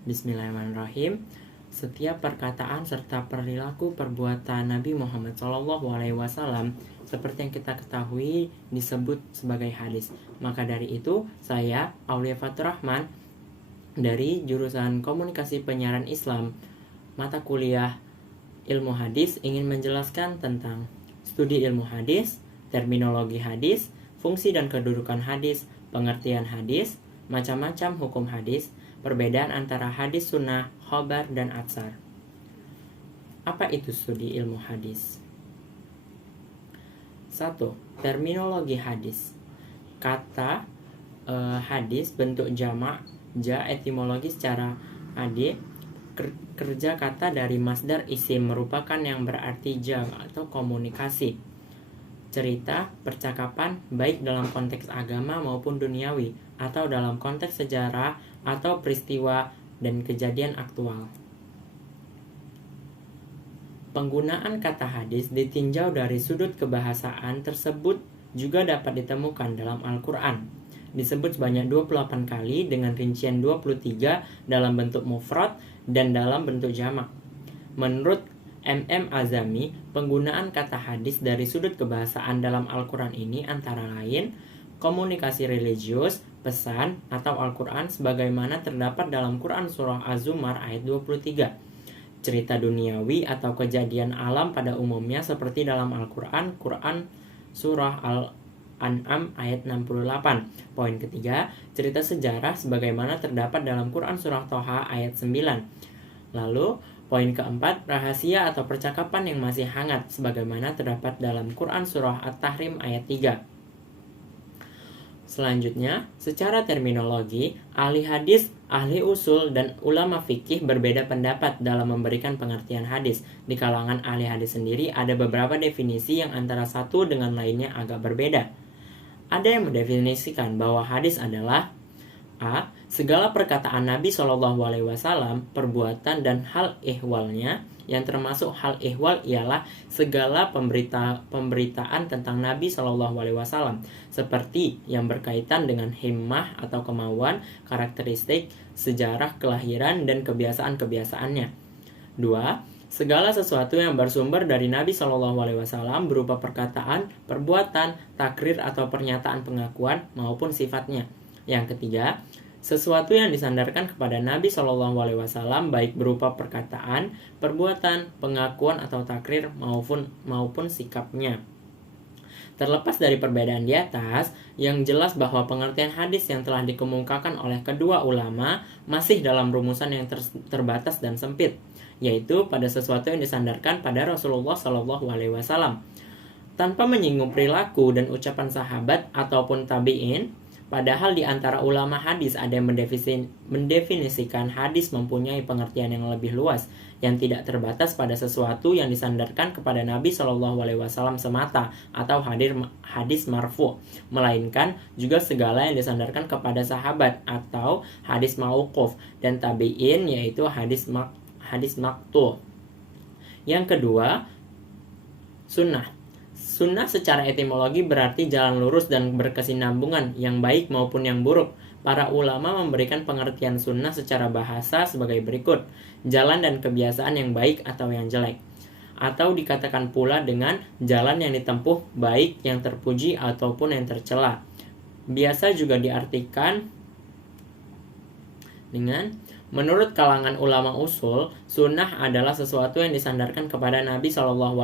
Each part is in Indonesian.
Bismillahirrahmanirrahim. Setiap perkataan serta perilaku perbuatan Nabi Muhammad SAW seperti yang kita ketahui disebut sebagai hadis. Maka dari itu, saya Aulia Fatur Rahman dari jurusan Komunikasi Penyiaran Islam, mata kuliah Ilmu Hadis, ingin menjelaskan tentang studi ilmu hadis, terminologi hadis, fungsi dan kedudukan hadis, pengertian hadis, macam-macam hukum hadis, perbedaan antara hadis sunnah, khobar, dan atsar. Apa itu studi ilmu hadis? 1. Terminologi hadis. Kata hadis bentuk jamak, etimologi secara adi, kerja kata dari masdar isim merupakan yang berarti jam atau komunikasi. Cerita, percakapan baik dalam konteks agama maupun duniawi atau dalam konteks sejarah atau peristiwa dan kejadian aktual. Penggunaan kata hadis ditinjau dari sudut kebahasaan tersebut juga dapat ditemukan dalam Al-Quran. Disebut sebanyak 28 kali dengan rincian 23 dalam bentuk mufrad dan dalam bentuk jamak. Menurut M.M. Azami, penggunaan kata hadis dari sudut kebahasaan dalam Al-Quran ini antara lain komunikasi religius, pesan, atau Al-Quran sebagaimana terdapat dalam Quran Surah Az-Zumar ayat 23. Cerita duniawi atau kejadian alam pada umumnya seperti dalam Al-Quran, Quran Surah Al-An'am ayat 68. Poin ketiga, cerita sejarah sebagaimana terdapat dalam Quran Surah Toha ayat 9. Lalu, poin keempat, rahasia atau percakapan yang masih hangat sebagaimana terdapat dalam Quran Surah At-Tahrim ayat 3. Selanjutnya, secara terminologi, ahli hadis, ahli usul, dan ulama fikih berbeda pendapat dalam memberikan pengertian hadis. Di kalangan ahli hadis sendiri ada beberapa definisi yang antara satu dengan lainnya agak berbeda. Ada yang mendefinisikan bahwa hadis adalah A. Segala perkataan Nabi SAW, perbuatan dan hal ihwalnya, yang termasuk hal ihwal ialah segala pemberitaan tentang Nabi SAW, seperti yang berkaitan dengan himmah atau kemauan, karakteristik, sejarah kelahiran, dan kebiasaan-kebiasaannya. 2. Segala sesuatu yang bersumber dari Nabi SAW berupa perkataan, perbuatan, takrir atau pernyataan pengakuan maupun sifatnya. Yang ketiga, sesuatu yang disandarkan kepada Nabi SAW baik berupa perkataan, perbuatan, pengakuan atau takrir maupun sikapnya. Terlepas dari perbedaan di atas, yang jelas bahwa pengertian hadis yang telah dikemukakan oleh kedua ulama masih dalam rumusan yang terbatas dan sempit, yaitu pada sesuatu yang disandarkan pada Rasulullah SAW. Tanpa menyinggung perilaku dan ucapan sahabat ataupun tabi'in, padahal di antara ulama hadis ada yang mendefinisikan hadis mempunyai pengertian yang lebih luas, yang tidak terbatas pada sesuatu yang disandarkan kepada Nabi SAW semata atau hadis marfu, melainkan juga segala yang disandarkan kepada sahabat atau hadis mauquf dan tabi'in, yaitu hadis maqtu'. Yang kedua, sunnah. Sunnah secara etimologi berarti jalan lurus dan berkesinambungan, yang baik maupun yang buruk. Para ulama memberikan pengertian sunnah secara bahasa sebagai berikut: jalan dan kebiasaan yang baik atau yang jelek. Atau dikatakan pula dengan jalan yang ditempuh baik, yang terpuji ataupun yang tercela. Biasa juga diartikan dengan menurut kalangan ulama usul, sunnah adalah sesuatu yang disandarkan kepada Nabi SAW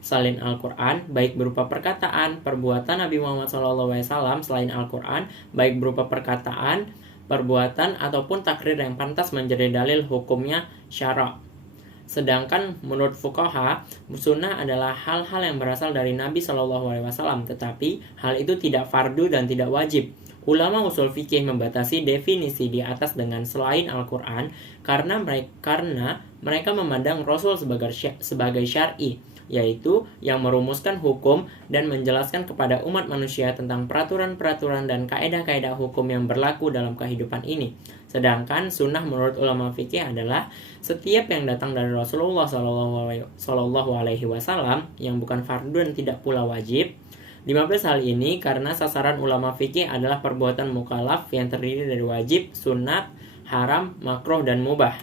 selain Al-Quran, baik berupa perkataan, perbuatan Nabi Muhammad SAW selain Al-Quran, baik berupa perkataan, perbuatan, ataupun takrir yang pantas menjadi dalil hukumnya syara'. Sedangkan menurut fuqaha, sunnah adalah hal-hal yang berasal dari Nabi SAW, tetapi hal itu tidak fardu dan tidak wajib. Ulama usul fikih membatasi definisi di atas dengan selain Al-Quran karena mereka memandang Rasul sebagai syar'i, yaitu yang merumuskan hukum dan menjelaskan kepada umat manusia tentang peraturan-peraturan dan kaedah-kaedah hukum yang berlaku dalam kehidupan ini. Sedangkan sunnah menurut ulama fikih adalah setiap yang datang dari Rasulullah SAW yang bukan fardu dan tidak pula wajib. 15 hal ini karena sasaran ulama fikih adalah perbuatan mukallaf yang terdiri dari wajib, sunat, haram, makruh, dan mubah.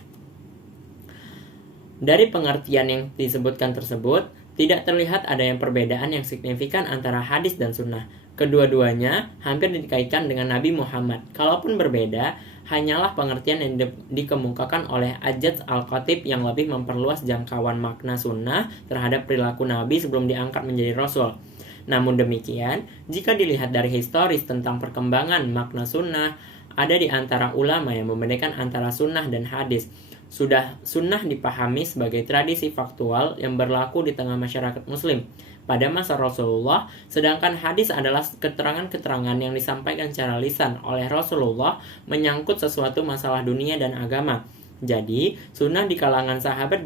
Dari pengertian yang disebutkan tersebut, tidak terlihat adanya perbedaan yang signifikan antara hadis dan sunnah. Kedua-duanya hampir dikaitkan dengan Nabi Muhammad. Kalaupun berbeda, hanyalah pengertian yang dikemukakan oleh Ajaz Al-Khatib yang lebih memperluas jangkauan makna sunnah terhadap perilaku Nabi sebelum diangkat menjadi Rasul. Namun demikian, jika dilihat dari historis tentang perkembangan makna sunnah, ada di antara ulama yang membedakan antara sunnah dan hadis. Sunnah dipahami sebagai tradisi faktual yang berlaku di tengah masyarakat muslim pada masa Rasulullah, sedangkan hadis adalah keterangan-keterangan yang disampaikan secara lisan oleh Rasulullah menyangkut sesuatu masalah dunia dan agama. Jadi, sunnah di kalangan sahabat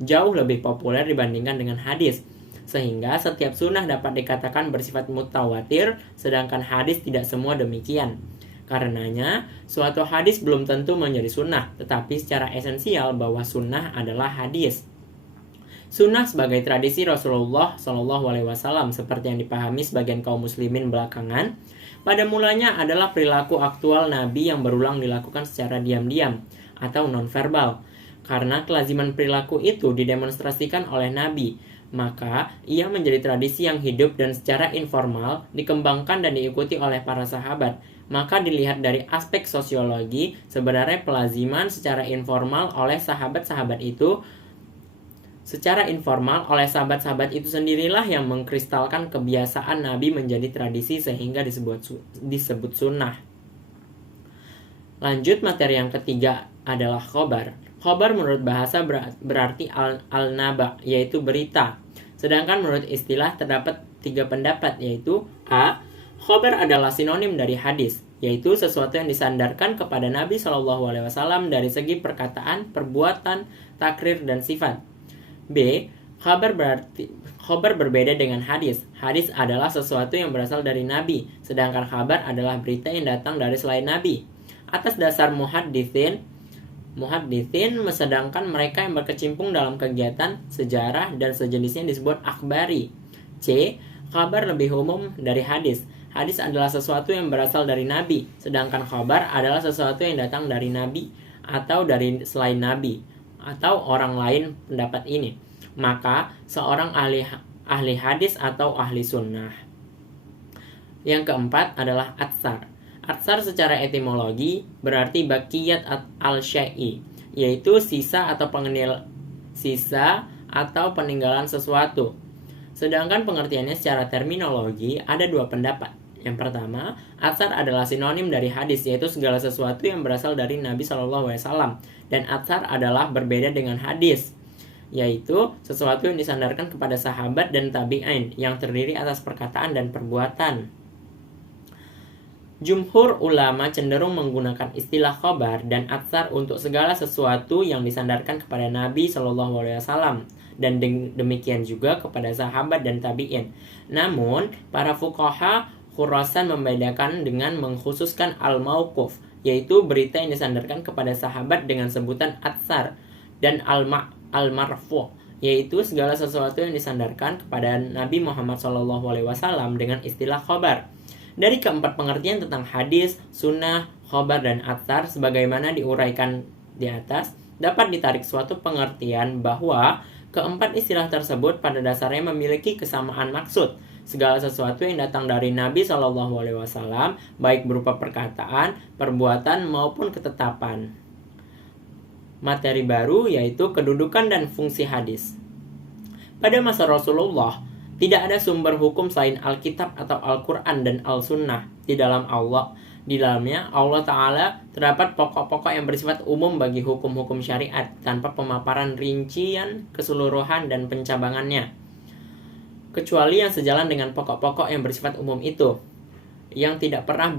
jauh lebih populer dibandingkan dengan hadis. Sehingga setiap sunnah dapat dikatakan bersifat mutawatir, sedangkan hadis tidak semua demikian. Karenanya, suatu hadis belum tentu menjadi sunnah, tetapi secara esensial bahwa sunnah adalah hadis. Sunnah sebagai tradisi Rasulullah SAW seperti yang dipahami sebagian kaum muslimin belakangan, pada mulanya adalah perilaku aktual Nabi yang berulang dilakukan secara diam-diam atau nonverbal. Karena kelaziman perilaku itu didemonstrasikan oleh Nabi, maka ia menjadi tradisi yang hidup dan secara informal dikembangkan dan diikuti oleh para sahabat. Maka dilihat dari aspek sosiologi, sebenarnya pelaziman secara informal oleh sahabat-sahabat itu sahabat-sahabat itu sendirilah yang mengkristalkan kebiasaan Nabi menjadi tradisi sehingga disebut sunnah. Lanjut, materi yang ketiga adalah khobar. Khobar menurut bahasa berarti al-naba, yaitu berita. Sedangkan menurut istilah terdapat 3 pendapat, yaitu A. Khobar adalah sinonim dari hadis, yaitu sesuatu yang disandarkan kepada Nabi SAW dari segi perkataan, perbuatan, takrir, dan sifat. B. Khabar berbeda dengan hadis. Hadis adalah sesuatu yang berasal dari Nabi, sedangkan khabar adalah berita yang datang dari selain Nabi. Atas dasar muhadditsin, sedangkan mereka yang berkecimpung dalam kegiatan sejarah dan sejenisnya disebut akhbari. C. Khabar lebih umum dari hadis. Hadis adalah sesuatu yang berasal dari Nabi, sedangkan khabar adalah sesuatu yang datang dari Nabi atau dari selain Nabi atau orang lain pendapat ini. Maka seorang ahli hadis atau ahli sunnah. Yang keempat adalah atsar. Atsar secara etimologi berarti bakiyat al-syai'i, yaitu sisa atau peninggalan sesuatu. Sedangkan pengertiannya secara terminologi ada 2 pendapat. Yang pertama, atsar adalah sinonim dari hadis, yaitu segala sesuatu yang berasal dari Nabi SAW. Dan atsar adalah berbeda dengan hadis, yaitu sesuatu yang disandarkan kepada sahabat dan tabi'in yang terdiri atas perkataan dan perbuatan. Jumhur ulama cenderung menggunakan istilah khobar dan atsar untuk segala sesuatu yang disandarkan kepada Nabi SAW dan demikian juga kepada sahabat dan tabi'in. Namun, para fuqaha Khurasan membedakan dengan mengkhususkan al-mauquf, yaitu berita yang disandarkan kepada sahabat dengan sebutan atsar, dan al-marfu', yaitu segala sesuatu yang disandarkan kepada Nabi Muhammad SAW dengan istilah khobar. Dari keempat pengertian tentang hadis, sunnah, khobar, dan atsar sebagaimana diuraikan di atas, dapat ditarik suatu pengertian bahwa keempat istilah tersebut pada dasarnya memiliki kesamaan maksud. Segala sesuatu yang datang dari Nabi SAW, baik berupa perkataan, perbuatan, maupun ketetapan. Materi baru yaitu kedudukan dan fungsi hadis. Pada masa Rasulullah, tidak ada sumber hukum selain Alkitab atau Al-Quran dan Al-Sunnah. Di dalamnya Allah Ta'ala terdapat pokok-pokok yang bersifat umum bagi hukum-hukum syariat tanpa pemaparan rincian, keseluruhan, dan pencabangannya, kecuali yang sejalan dengan pokok-pokok yang bersifat umum itu, yang tidak pernah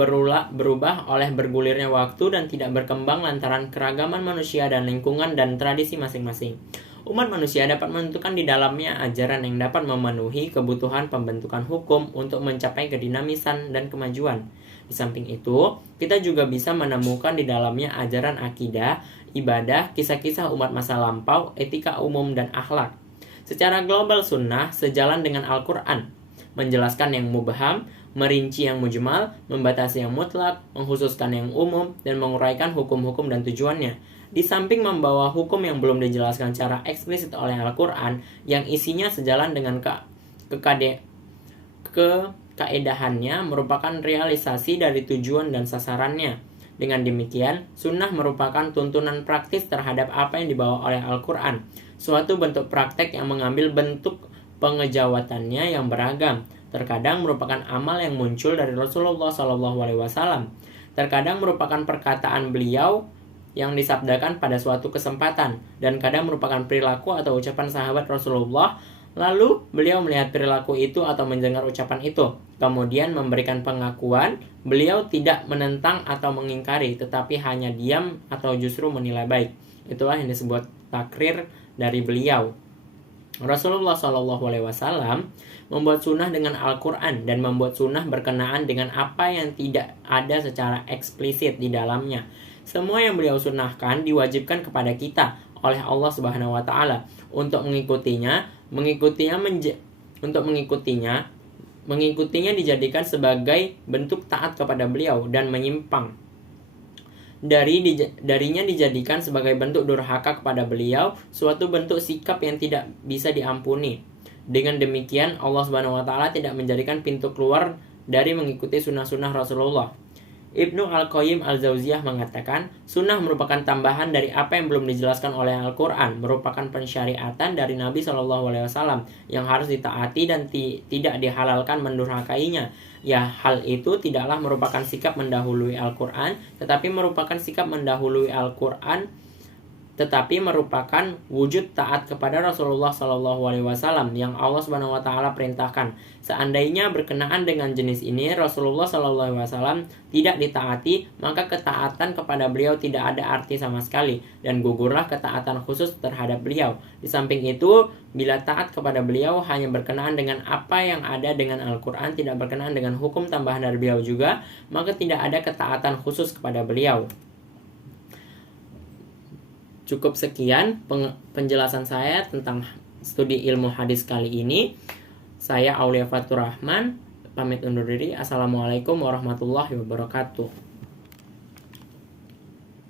berubah oleh bergulirnya waktu dan tidak berkembang lantaran keragaman manusia dan lingkungan dan tradisi masing-masing. Umat manusia dapat menentukan di dalamnya ajaran yang dapat memenuhi kebutuhan pembentukan hukum untuk mencapai kedinamisan dan kemajuan. Di samping itu, kita juga bisa menemukan di dalamnya ajaran akidah, ibadah, kisah-kisah umat masa lampau, etika umum, dan akhlak. Secara global sunnah sejalan dengan Al-Quran, menjelaskan yang mubham, merinci yang mujmal, membatasi yang mutlak, mengkhususkan yang umum, dan menguraikan hukum-hukum dan tujuannya. Di samping membawa hukum yang belum dijelaskan secara eksplisit oleh Al-Quran, yang isinya sejalan dengan kekaedahannya merupakan realisasi dari tujuan dan sasarannya. Dengan demikian, sunnah merupakan tuntunan praktis terhadap apa yang dibawa oleh Al-Quran, suatu bentuk praktek yang mengambil bentuk pengejawatannya yang beragam. Terkadang merupakan amal yang muncul dari Rasulullah SAW. Terkadang merupakan perkataan beliau yang disabdakan pada suatu kesempatan, dan kadang merupakan perilaku atau ucapan sahabat Rasulullah. Lalu beliau melihat perilaku itu atau mendengar ucapan itu, kemudian memberikan pengakuan. Beliau tidak menentang atau mengingkari, tetapi hanya diam atau justru menilai baik. Itulah yang disebut takrir dari beliau. Rasulullah SAW membuat sunnah dengan Al-Quran dan membuat sunnah berkenaan dengan apa yang tidak ada secara eksplisit di dalamnya. Semua yang beliau sunnahkan diwajibkan kepada kita oleh Allah Subhanahu wa Ta'ala untuk mengikutinya dijadikan sebagai bentuk taat kepada beliau, dan menyimpang darinya dijadikan sebagai bentuk durhaka kepada beliau, suatu bentuk sikap yang tidak bisa diampuni. Dengan demikian, Allah Subhanahu wa Ta'ala tidak menjadikan pintu keluar dari mengikuti sunnah-sunnah Rasulullah. Ibnu Al-Qayyim Al-Jauziyah mengatakan, sunnah merupakan tambahan dari apa yang belum dijelaskan oleh Al-Quran, merupakan pensyariatan dari Nabi SAW yang harus ditaati dan tidak dihalalkan mendurhakainya. Ya, hal itu tidaklah merupakan sikap mendahului Al-Quran, tetapi merupakan wujud taat kepada Rasulullah SAW yang Allah Subhanahu wa Ta'ala perintahkan. Seandainya berkenaan dengan jenis ini Rasulullah SAW tidak ditaati, maka ketaatan kepada beliau tidak ada arti sama sekali, dan gugurlah ketaatan khusus terhadap beliau. Di samping itu, bila taat kepada beliau hanya berkenaan dengan apa yang ada dengan Al-Quran, tidak berkenaan dengan hukum tambahan dari beliau juga, maka tidak ada ketaatan khusus kepada beliau. Cukup sekian penjelasan saya tentang studi ilmu hadis kali ini. Saya Aulia Fatur Rahman, pamit undur diri. Assalamualaikum warahmatullahi wabarakatuh.